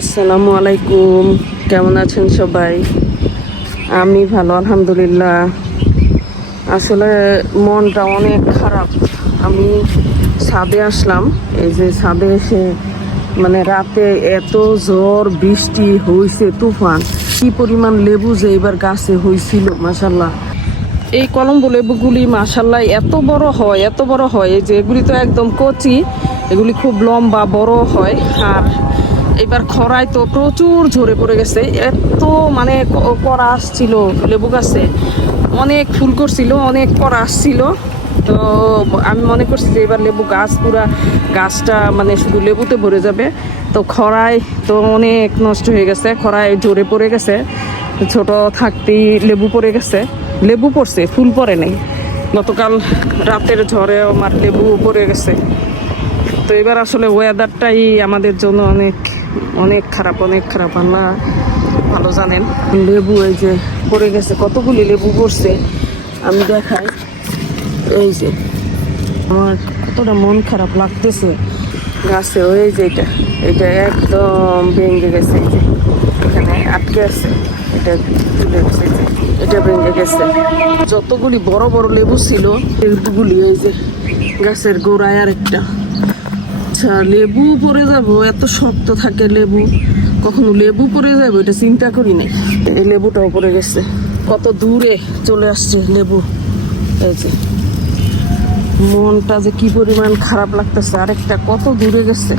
আসসালামু আলাইকুম। কেমন আছেন সবাই? আমি ভালো, আলহামদুলিল্লাহ। আসলে মনটা অনেক খারাপ। আমি ছাদে আসলাম। এই যে ছাদে এসে মানে রাতে এত ঝড় বৃষ্টি হয়েছে তুফান। কি পরিমাণ লেবু যে এবার গাছে হয়েছিল মাসাল্লাহ এই কলম্বো লেবুগুলি মাসাল্লাহ এত বড় হয়, এত বড় হয়। এই যে এগুলি তো একদম কচি, এগুলি খুব লম্বা বড় হয়। আর এবার খরায় তো প্রচুর ঝরে পড়ে গেছে। এত মানে করা আসছিল, লেবু গাছে। অনেক ফুল করছিল, অনেক করা আসছিল। তো আমি মনে করছি যে এবার লেবু গাছ, পুরা গাছটা মানে শুধু লেবুতে ভরে যাবে। তো খরায় তো অনেক নষ্ট হয়ে গেছে, খরায় ঝরে পড়ে গেছে। ছোট থাকতেই লেবু পড়ে গেছে। লেবু পড়ছে, ফুল পড়ে নেই। গতকাল রাতের ঝড়ে আমার লেবু পড়ে গেছে। তো এবার আসলে ওয়েদারটাই আমাদের জন্য অনেক অনেক খারাপ অনেক খারাপ। আল্লাহ ভালো জানেন। লেবু এই যে পড়ে গেছে, কতগুলি লেবু পড়ছে? আমি দেখাই। এই যে আমার কতটা মন খারাপ লাগতেছে। গাছে ওই যে এটা এটা একদম ভেঙে গেছে এই যে। এখানে আটকে আছে। এটা তুলে গেছে এটা ভেঙে গেছে। যতগুলি বড় বড় লেবু ছিল, লেবুগুলি এই যে গাছের গোড়ায় আর একটা আচ্ছা লেবু পড়ে যাব, এত শক্ত থাকে লেবু। কখনো লেবু পড়ে যাবে, এটা চিন্তা করি নাই। এই লেবুটাও পড়ে গেছে। কত দূরে চলে আসছে লেবু। এই যে, মনটা যে কি পরিমাণ খারাপ লাগতেছে। আরেকটা, কত দূরে গেছে।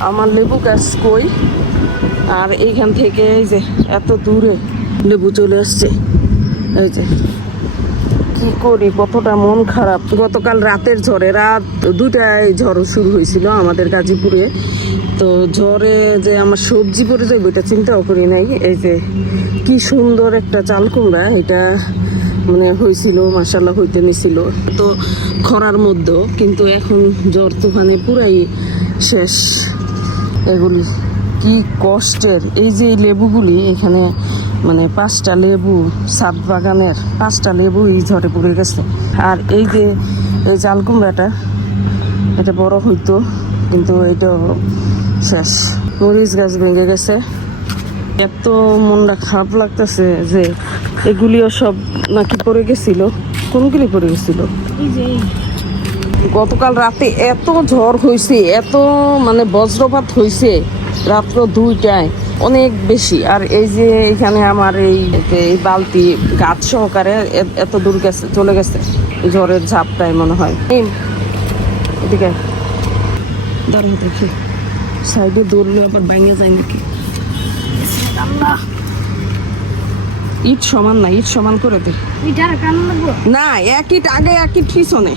আমার লেবু গাছ কই? আর এইখান থেকে এই যে, এত দূরে লেবু চলে আসছে। এই যে কি করি? কতটা মন খারাপ? গতকাল রাতের ঝড়ে, রাত দুটায় ঝড় শুরু হয়েছিল আমাদের গাজীপুরে। তো ঝড়ে যে আমার সবজি পড়ে যাবে এটা চিন্তাও করি নাই। এই যে কি সুন্দর একটা চাল কুমড়া, এটা মানে হয়েছিল মাসাল্লাহ হইতে নিছিল। তো খরার মধ্যেও কিন্তু এখন জ্বর তুফানে পুরাই শেষ। এগুলি কি কষ্টের। এই যে এই লেবুগুলি এখানে মানে পাঁচটা লেবু সাত বাগানের পাঁচটা লেবু এই ঝড়ে পড়ে গেছে। আর এই যে এই চাল কুমড়াটা এটা বড় হইতো কিন্তু এটা শেষ। মরিচ গাছ ভেঙে গেছে। এত মনটা খারাপ লাগতেছে যে এগুলিও সব নাকি পড়ে গেছিল। কোনগুলি পড়ে গেছিল? গতকাল রাতে এত ঝড় হয়েছে এত মানে বজ্রপাত হয়েছে রাত্র দুইটায়। অনেক বেশি। আর এই যে এখানে আমার এই এই বালতি গাছ সহকারে এত দূর গেছে চলে গেছে। ঝড়ের ঝাপটায় মনে হয়। এদিকে দাঁড়াও দেখি। সাইডে দৌড়লে আবার বাইঙে যায় নাকি? ইট সমান না ইট সমান করে দে। না এক ইট আগে এক ইট পিছনে।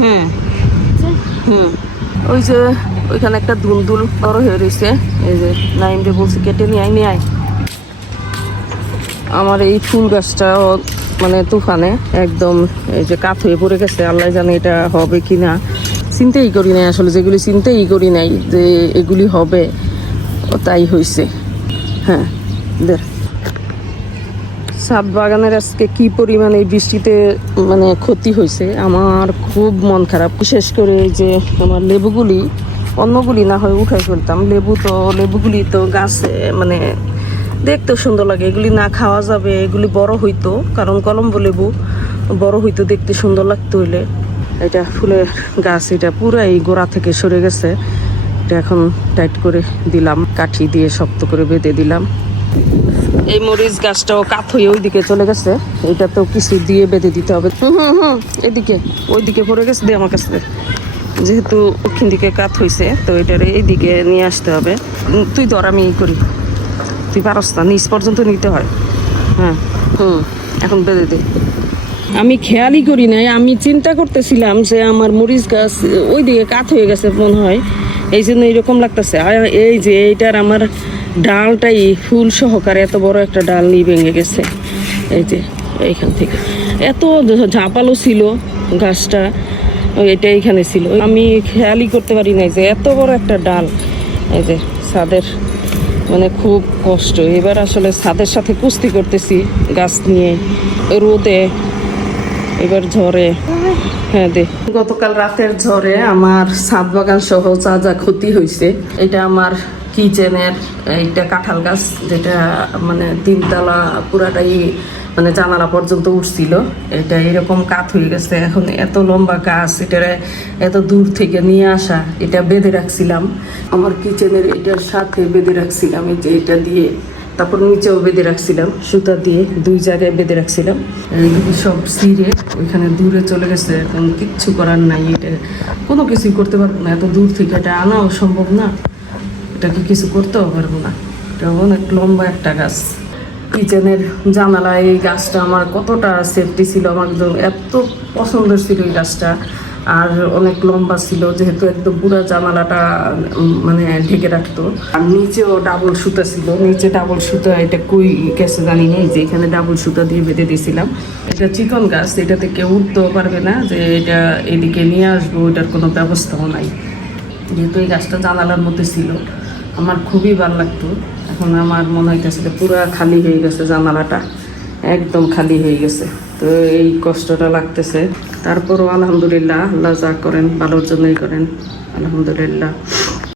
হ্যাঁ। হুম। ওই যে ওইখানে একটা দুলদুল বড় হয়ে রয়েছে। এই যে নাইম রে বলছে, কেটে নিয়ে আয় নিয়ে আয়। আমার এই ফুল গাছটাও মানে তুফানে একদম এই যে কাত হয়ে পড়ে গেছে। আল্লাহ জানে এটা হবে কি না। চিন্তাই করি নাই আসলে, যেগুলি চিন্তাই করি নাই যে এগুলি হবে তাই হয়েছে হ্যাঁ দেখ সাত বাগানের আজকে কি পরিমাণ এই বৃষ্টিতে মানে ক্ষতি হয়েছে, আমার খুব মন খারাপ। বিশেষ করে যে আমার লেবুগুলি অন্যগুলি না হয় উঠাই ফেলতাম। লেবু তো, লেবুগুলি তো গাছে মানে দেখতেও সুন্দর লাগে। এগুলি না খাওয়া যাবে, এগুলি বড় হইতো, কারণ কলম্বো লেবু বড় হইতো দেখতে সুন্দর লাগতো হইলে। এটা ফুলের গাছ, এটা পুরাই গোড়া থেকে সরে গেছে। এটা এখন টাইট করে দিলাম, কাঠি দিয়ে শক্ত করে বেঁধে দিলাম। এই মরিচ গাছটাও কাত হয়ে ওইদিকে চলে গেছে। এটা তো কিছু দিয়ে বেঁধে দিতে হবে। হুম হুম এদিকে, ওইদিকে পড়ে গেছে দিয়ে আমার কাছে। যেহেতু দক্ষিণ দিকে কাত হয়েছে তো এটারে এইদিকে নিয়ে আসতে হবে। তুই ধর, আমি করি। তুই পারস না, নিচ পর্যন্ত নিতে হয়। হ্যাঁ হুম, এখন বেঁধে দে। আমি খেয়ালই করি নাই, আমি চিন্তা করতেছিলাম যে আমার মরিচ গাছ ওই দিকে কাত হয়ে গেছে মনে হয়। এই জন্য এইরকম লাগতেছে। এই যে এইটার আমার ডালটাই ফুল সহকারে এত বড় একটা ডাল নিয়ে ভেঙে গেছে। এই যে, এইখান থেকে। এত ঝাপালো ছিল গাছটা এটা এইখানে ছিল। আমি খেয়ালই করতে পারি নাই যে এত বড় একটা ডাল। এই যে, ছাদের মানে খুব কষ্ট। এবার আসলে ছাদের সাথে কুস্তি করতেছি গাছ নিয়ে, রোদে, এবার ঝড়ে। হ্যাঁ দে। গতকাল রাতের ঝড়ে আমার ছাদ বাগান সহ যা যা ক্ষতি হয়েছে এটা আমার কিচেনের এইটা কাঁঠাল গাছ যেটা মানে তিনতলা পুরাটাই মানে জানালা পর্যন্ত উঠছিল। এটা এরকম কাত হয়ে গেছে। এখন এত লম্বা গাছ, এটারে এত দূর থেকে নিয়ে আসা, এটা বেঁধে রাখছিলাম। আমার কিচেনের এটার সাথে বেঁধে রাখছিলাম, এই যে এটা দিয়ে। তারপর নিচেও বেঁধে রাখছিলাম, সুতা দিয়ে দুই জায়গায় বেঁধে রাখছিলাম। সব সিরে ওইখানে দূরে চলে গেছে। এখন কিচ্ছু করার নাই, এটা কোনো কিছুই করতে পারব না। এত দূর থেকে এটা আনাও সম্ভব না। এটাকে কিছু করতেও পারব না। এটা অনেক লম্বা একটা গাছ। কিচেনের জানালায় এই গাছটা আমার কতটা সেফটি ছিল, আমার একদম এত পছন্দের ছিল এই গাছটা। আর অনেক লম্বা ছিল, যেহেতু একদম পুরো জানালাটা মানে ঢেকে রাখতো। আর নিচেও ডাবল সুতা ছিল। নিচে ডাবল সুতা, এটা কই গেছে জানি নেই, যে এখানে ডাবল সুতা দিয়ে বেঁধে দিয়েছিলাম। এটা চিকন গাছ, এটাতে কেউ উঠতেও পারবে না যে এটা এদিকে নিয়ে আসব, এটার কোনো ব্যবস্থাও নাই। যেহেতু এই গাছটা জানালার মধ্যে ছিল। আমার খুবই ভালো লাগতো। এখন আমার মনে হইতেছে যে পুরো খালি হয়ে গেছে জানালাটা, একদম খালি হয়ে গেছে। তো এই কষ্টটা লাগতেছে। তারপরও আলহামদুলিল্লাহ, আল্লাহ যা করেন, ভালোর জন্যই করেন। আলহামদুলিল্লাহ।